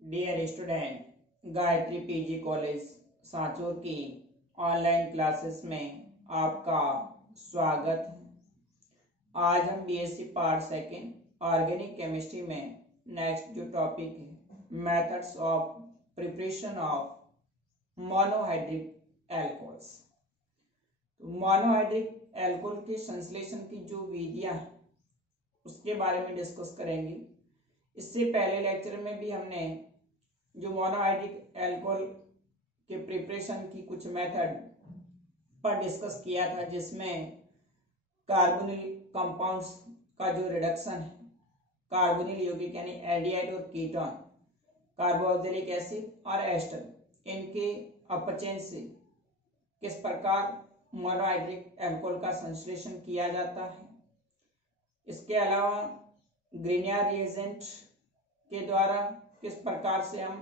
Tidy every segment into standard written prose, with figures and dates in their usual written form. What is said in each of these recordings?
Dear student, Gayatri PG college Sanchore की online classes में आपका स्वागत है। आज हम BSc part second organic chemistry में नेक्स्ट जो टॉपिक है methods of preparation of monohydric alcohols. तो मोनोहाइड्रिक एल्कोहल के संश्लेषण की जो विधियां हैं उसके बारे में डिस्कस करेंगे। इससे पहले लेक्चर में भी हमने जो मोनोहाइड्रिक एल्कोहल के प्रिपरेशन की कुछ मेथड पर डिस्कस किया था, जिसमें कार्बोनिल कंपाउंड्स का जो रिडक्शन है, कार्बोनिल यौगिक यानी एल्डिहाइड और कीटोन, कार्बोक्सिलिक एसिड और एस्टर, इनके अपचयन से किस प्रकार मोनोहाइड्रिक एल्कोहल का संश्लेषण किया जाता है। इसके अलावा ग्रीनियर रिएजेंट के द्वारा किस प्रकार से हम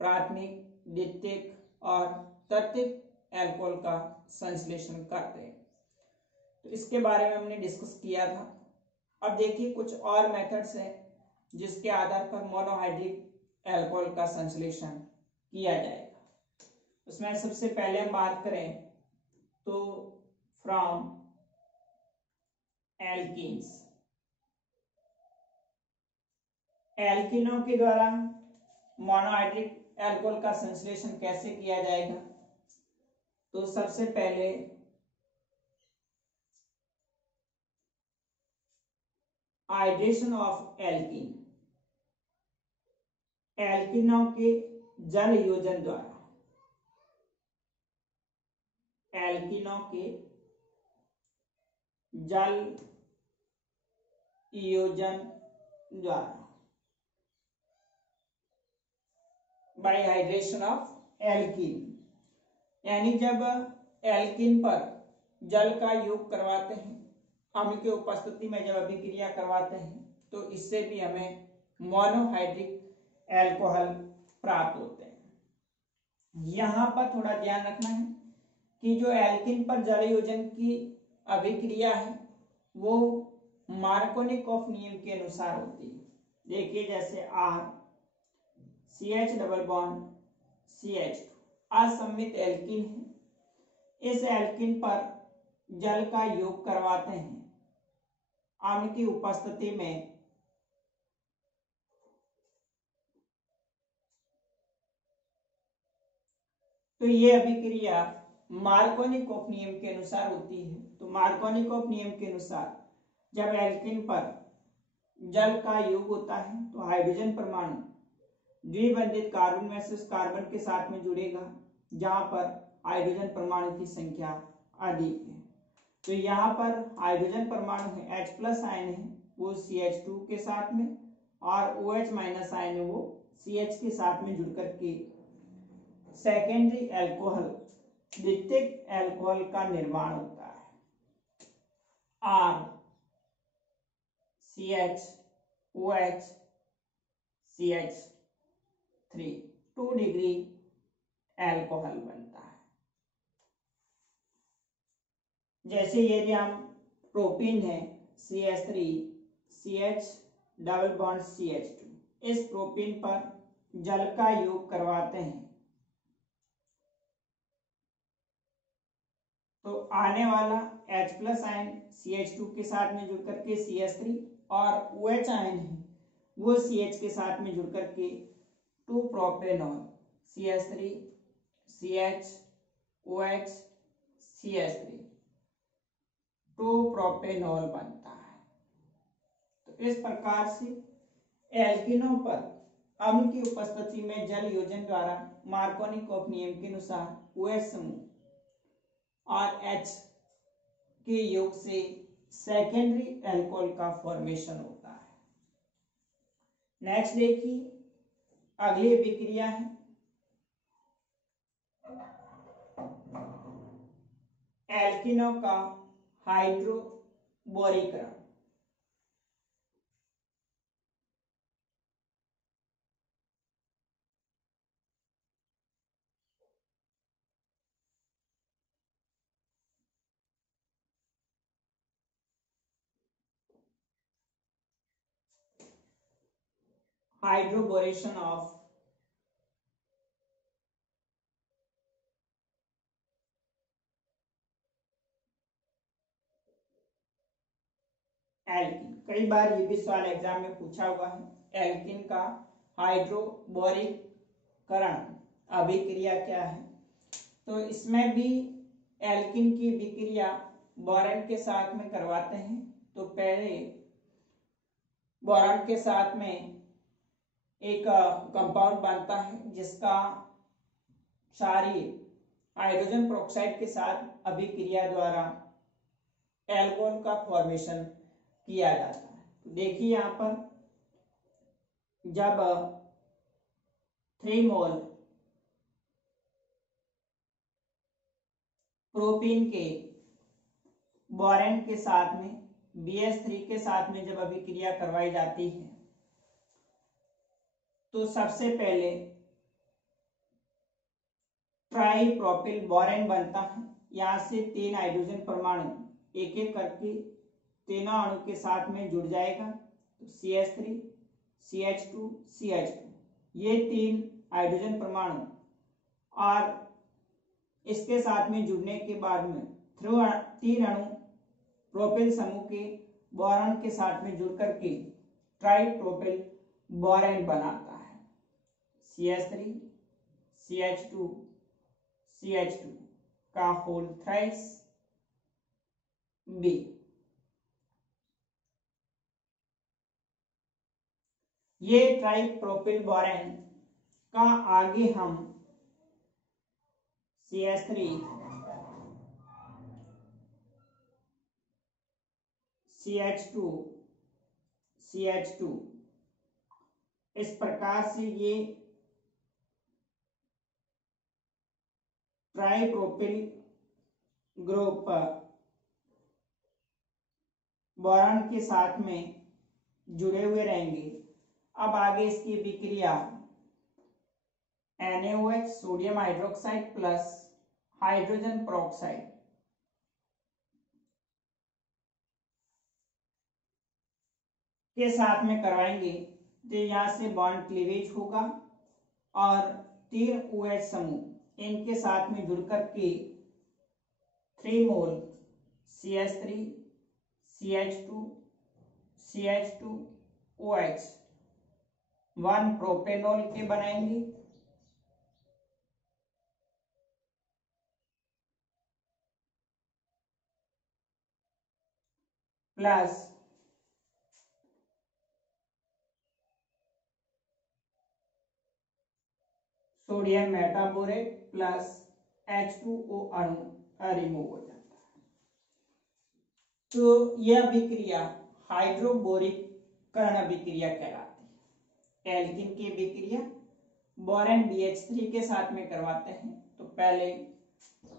प्राथमिक, द्वितीयक और तृतीयक एल्कोहल का संश्लेषण करते हैं, तो इसके बारे में हमने डिस्कस किया था। अब देखिए कुछ और मेथड्स हैं जिसके आधार पर मोनोहाइड्रिक एल्कोहल का संश्लेषण किया जाएगा। उसमें सबसे पहले हम बात करें तो फ्रॉम एल्कीन्स, एल्कीनों के द्वारा मोनोहाइड्रिक एल्कोहल का संश्लेषण कैसे किया जाएगा। तो सबसे पहले हाइड्रेशन ऑफ एल्कीन, एल्कीनों के जल योजन द्वारा, एल्कीनों के जल योजन द्वारा, बाय हाइड्रेशन ऑफ एल्कीन, यानी जब एल्कीन पर जल का योग करवाते हैं, अम्ल के उपस्थिति में जब अभिक्रिया करवाते हैं, तो इससे भी हमें मोनोहाइड्रिक एल्कोहल प्राप्त होते हैं। यहां पर थोड़ा ध्यान रखना है कि जो एल्कीन पर जल योजन की अभिक्रिया है वो मार्कोनिकॉफ नियम के अनुसार होती है। देखिए जैसे R CH double bond CH असम्मित एल्कीन है, इस एल्कीन पर जल का योग करवाते हैं अम्ल की उपस्थिति में, तो ये अभिक्रिया मार्कोनिकॉफ नियम के अनुसार होती है। तो मार्कोनिकॉफ नियम के अनुसार जब एल्कीन पर जल का योग होता है तो हाइड्रोजन परमाणु द्विबंधित कार्बन में से उस कार्बन के साथ में जुड़ेगा जहां पर हाइड्रोजन परमाणु की संख्या अधिक है। तो यहाँ पर हाइड्रोजन परमाणु है H प्लस आयन है वो CH2 के साथ में, और OH माइनस आयन है वो CH के साथ में जुड़ करके सेकेंडरी एल्कोहल, द्वितीयक एल्कोहल का निर्माण होता है। R CH OH CH3 2 degree alcohol बनता है। जैसे यदि हम प्रोपीन है CH3 CH double bond CH2, इस प्रोपीन पर जल का योग करवाते हैं तो आने वाला H प्लस आयन CH2 के साथ में जुड़ करके CH3, और OH आयन है वो CH के साथ में जुड़ करके 2 propanol CH3 CH OH CH3 2 propanol बनता है। तो इस प्रकार से एल्कीनों पर अम्ल की उपस्थिति में जल योजन द्वारा मार्कोनिकॉफ नियम के अनुसार OH समूह और H के योग से सेकेंडरी एल्कोहल का फॉर्मेशन होता है। नेक्स्ट देखिए अगली अभिक्रिया है एल्कीनों का हाइड्रोबोरीकरण। Hydroboration of alkene. कई बार ये भी सवाल एग्जाम में पूछा हुआ है, एल्किन का हाइड्रोबोरिकरण अभिक्रिया क्या है। तो इसमें भी एल्किन की विक्रिया बोरान के साथ में करवाते हैं। तो पहले बोरान के साथ में एक कंपाउंड बनता है जिसका क्षारीय हाइड्रोजन पेरोक्साइड के साथ अभिक्रिया द्वारा एल्कोहल का फॉर्मेशन किया जाता है। तो देखिए यहाँ पर जब 3 मोल प्रोपीन के बोरेन के साथ में BH3 के साथ में जब अभिक्रिया करवाई जाती है तो सबसे पहले ट्राइप्रोपिल बोरेन बनता है। यहां से 3 हाइड्रोजन परमाणु एक एक करके तीनों अणु के साथ में जुड़ जाएगा। तो CH3 CH2 CH2 ये 3 हाइड्रोजन परमाणु और इसके साथ में जुड़ने के बाद में 3 अणु प्रोपिल समूह के बोरान के साथ में जुड़ करके ट्राइप्रोपिल बोरेन बनाता है। CH3 CH2 CH2 का होल थ्राइस B। ये ट्राइप्रोपिल बोरेन का आगे हम CH3 CH2 CH2 इस प्रकार से ये ट्राइप्रोपिल ग्रुप बोरान के साथ में जुड़े हुए रहेंगे। अब आगे इसकी विक्रिया NaOH sodium hydroxide plus hydrogen peroxide के साथ में करवाएंगे। तो यहां से बॉन्ड क्लीवेज होगा और 3 OH समूह इनके साथ में जुड़कर के 3 मोल CH3 CH2 CH2 OH 1 propanol के बनाएंगे। Plus sodium metaborate plus H2O अणु रिमूव हो जाता है। तो यह अभिक्रिया हाइड्रोबोरिकरण अभिक्रिया कहलाती है। एल्किन की अभिक्रिया बोरेन BH3 के साथ में करवाते हैं तो पहले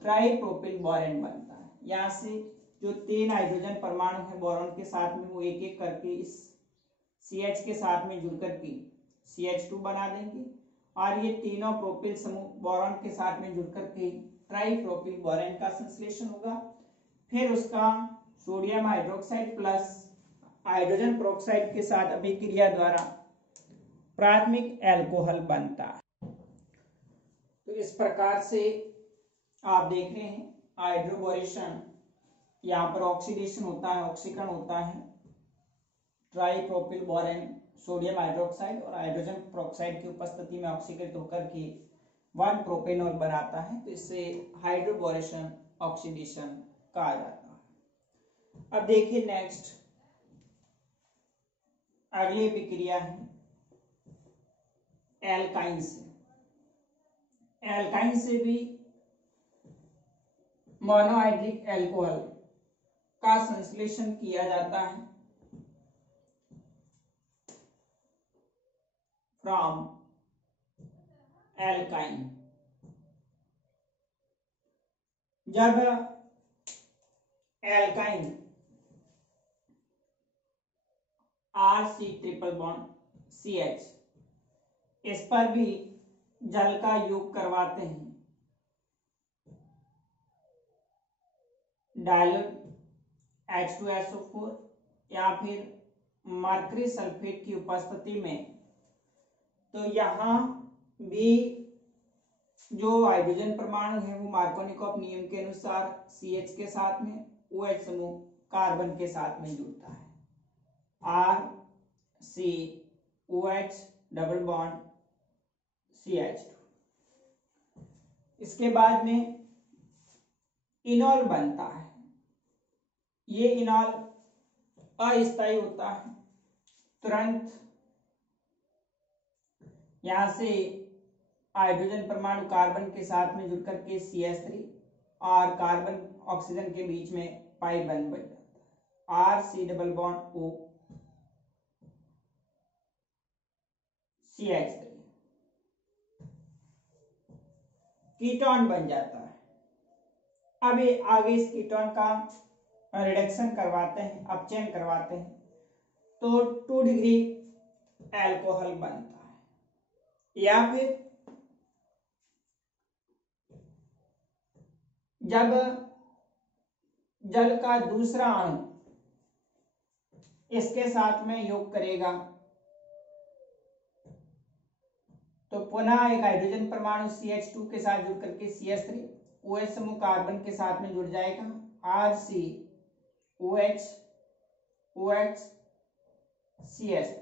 ट्राइप्रोपिल बोरेन बनता है। यहाँ से जो 3 हाइड्रोजन परमाणु है बोरॉन के साथ में वो एक एक करके इस CH के साथ में जुड़ करके CH2 बना देंगे और ये तीनों प्रोपिल समूह बोरॉन के साथ में जुड़ करके ट्राइप्रोपिल बोरेन का संश्लेषण होगा। फिर उसका sodium hydroxide plus hydrogen peroxide के साथ अभिक्रिया द्वारा प्राथमिक एल्कोहल बनता है। तो इस प्रकार से आप देख रहे हैं हाइड्रोबोरेशन, यहाँ पर ऑक्सीडेशन होता है, ऑक्सीकरण होता है। ट्राइप्रोपिल बोरेन सोडियम हाइड्रोक्साइड और हाइड्रोजन पेरोक्साइड की उपस्थिति में ऑक्सीकृत होकर के 1 प्रोपेनॉल बनाता है। तो इससे हाइड्रोबोरेशन ऑक्सीडेशन कहा जाता है। अब देखिए नेक्स्ट अगली विक्रिया है एल्काइन से। एल्काइन से भी मोनोहाइड्रिक एल्कोहल का संश्लेषण किया जाता है फ्रॉम एल्काइन। जब alkyne RC triple bond CH इस पर भी जल का योग करवाते हैं, डाइल्यूट H2SO4 या फिर मरकरी सल्फेट की उपस्थिति में, तो यहाँ भी जो हाइड्रोजन परमाणु है वो मार्कोनिकॉफ नियम के अनुसार CH के साथ में OH समूह कार्बन के साथ में जुड़ता है। RCOH double bond CH2। इसके बाद में इनॉल बनता है। ये इनॉल अस्थायी होता है। तुरंत यहां से हाइड्रोजन परमाणु कार्बन के साथ में जुड़कर के CH3 और कार्बन ऑक्सीजन के बीच में पाई बन जाता है। RC double bond O CH3 ketone बन जाता है। अब ये आगे इस कीटोन का रिडक्शन करवाते हैं, अपचयन करवाते हैं, तो 2 डिग्री एल्कोहल बनता है। या फिर जब जल का दूसरा अणु इसके साथ में योग करेगा तो पुनः एक हाइड्रोजन परमाणु CH2 के साथ जुड़ करके CH3 OH समूह कार्बन के साथ में जुड़ जाएगा। RCOH OH CH3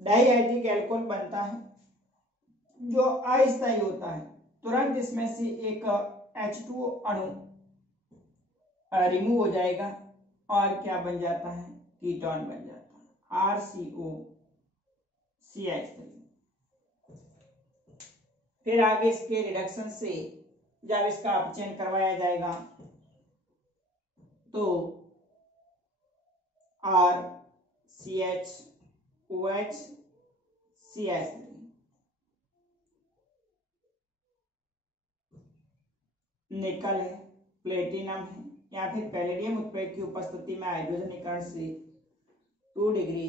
dihydric alcohol बनता है जो अस्थायी होता है। तुरंत इसमें से एक H2O अणु रिमूव हो जाएगा और क्या बन जाता है, कीटोन बन जाता है RCOCH3। फिर आगे इसके रिडक्शन से जब इसका अपचयन करवाया जाएगा तो RCHOH CH3 निकल है, प्लेटिनम है या फिर पैलेडियम उत्प्रेरक की उपस्थिति में हाइड्रोजनीकरण से 2 डिग्री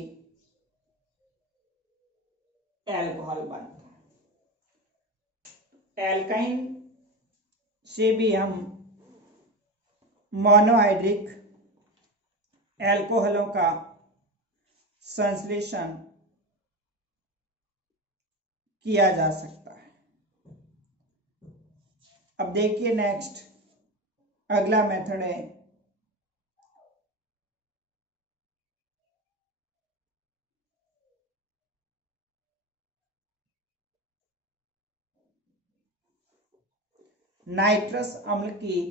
एल्कोहल बनता है। एल्काइन से भी हम मोनोहाइड्रिक एल्कोहलों का संश्लेषण किया जा सकता है। अब देखिए नेक्स्ट अगला मेथड है नाइट्रस अम्ल की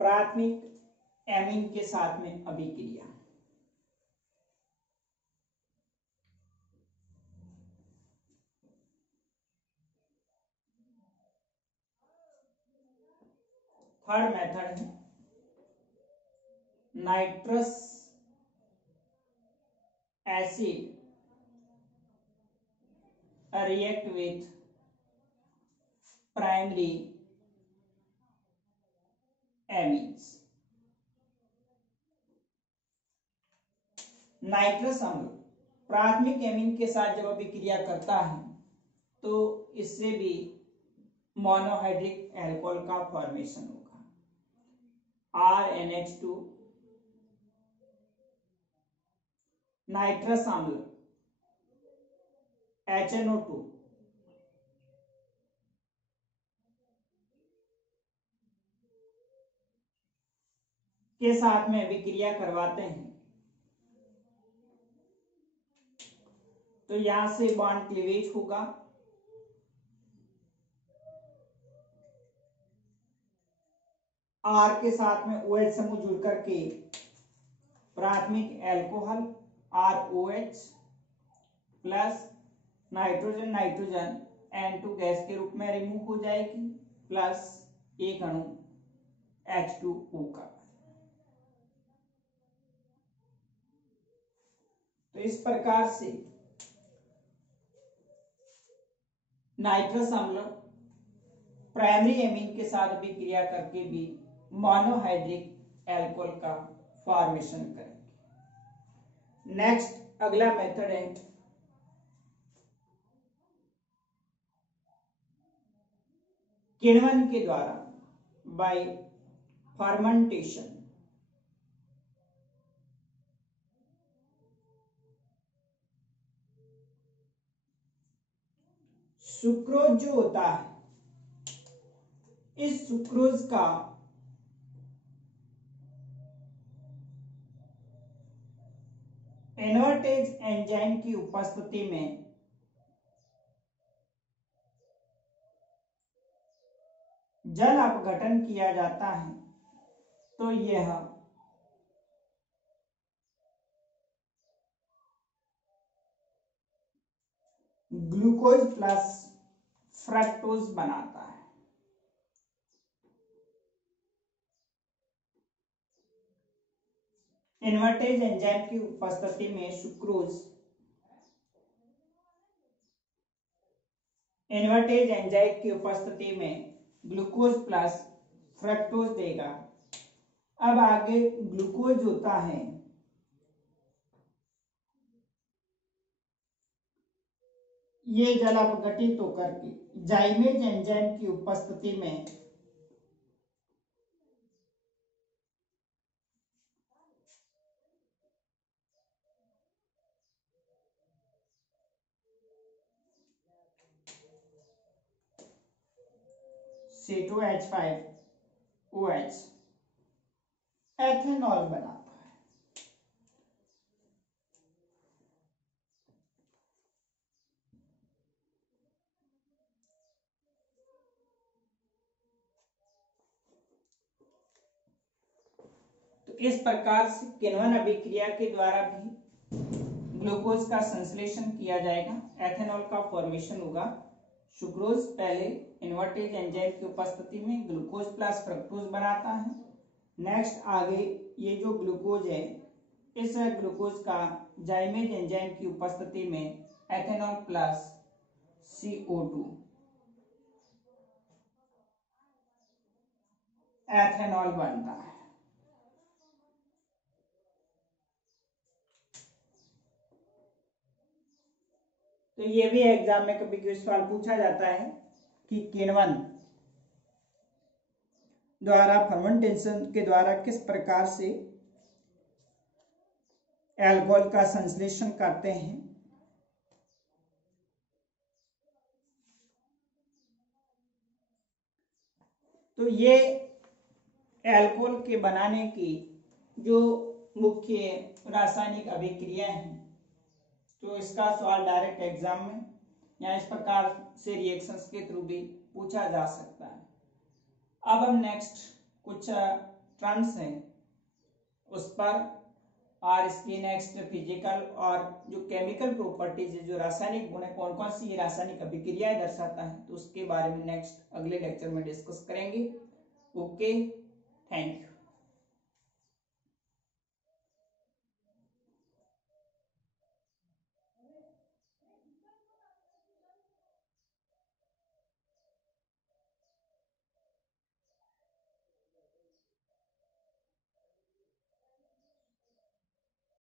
प्राथमिक एमीन के साथ में अभिक्रिया। थर्ड मेथड है nitrous acid react with primary amines. Nitrous अम्ल प्राथमिक एमीन के साथ जब अभिक्रिया करता है तो इससे भी मोनोहाइड्रिक एल्कोहल का फॉर्मेशन होगा। RNH2 नाइट्रस अम्ल HNO2 के साथ में अभिक्रिया करवाते हैं तो यहां से बॉन्ड क्लीवेज होगा। R के साथ में OH समूह जुड़ करके प्राथमिक alcohol ROH plus nitrogen nitrogen N2 gas के रूप में रिमूव हो जाएगी प्लस एक अणु H2O का। तो इस प्रकार से नाइट्रस अम्ल प्राइमरी एमीन के साथ अभिक्रिया करके भी मोनोहाइड्रिक एल्कोहल का फॉर्मेशन करेंगे। नेक्स्ट अगला मेथड है किण्वन के द्वारा बाय फर्मेंटेशन। सुक्रोज जो होता है इस सुक्रोज का इन्वर्टेज एंजाइम की उपस्थिति में जल अपघटन किया जाता है तो यह ग्लूकोज प्लस फ्रक्टोज बनाता है। इन्वर्टेज एंजाइम की उपस्थिति में सुक्रोज इन्वर्टेज एंजाइम की उपस्थिति में ग्लूकोज प्लस फ्रक्टोज देगा। अब आगे ग्लूकोज होता है ये जल अपघटित होकर के जाइमेज एंजाइम की उपस्थिति में C2H5OH एथेनॉल बनाता है। तो इस प्रकार से किण्वन अभिक्रिया के द्वारा भी ग्लूकोज का संश्लेषण किया जाएगा, एथेनॉल का फॉर्मेशन होगा। सुक्रोज पहले इन्वर्टेज एंजाइम की उपस्थिति में ग्लूकोज प्लस फ्रक्टोज बनाता है। नेक्स्ट आगे ये जो ग्लूकोज है इस ग्लूकोज का जाइमेज एंजाइम की उपस्थिति में एथेनॉल प्लस CO2 एथेनॉल बनता है। तो ये भी एग्जाम में कभी कोई सवाल पूछा जाता है कि किण्वन द्वारा फर्मेंटेशन के द्वारा किस प्रकार से अल्कोहल का संश्लेषण करते हैं। तो ये अल्कोहल के बनाने की जो मुख्य रासायनिक अभिक्रिया हैं, तो इसका सवाल डायरेक्ट एग्जाम में या इस प्रकार से रिएक्शंस के थ्रू भी पूछा जा सकता है। अब हम नेक्स्ट कुछ टर्म्स हैं उस पर और इसकी नेक्स्ट फिजिकल और जो केमिकल प्रॉपर्टीज है, जो रासायनिक गुण है, कौन कौन सी रासायनिक अभिक्रियाएं दर्शाता है, तो उसके बारे में नेक्स्ट अगले लेक्चर में डिस्कस करेंगे। Okay, thank you.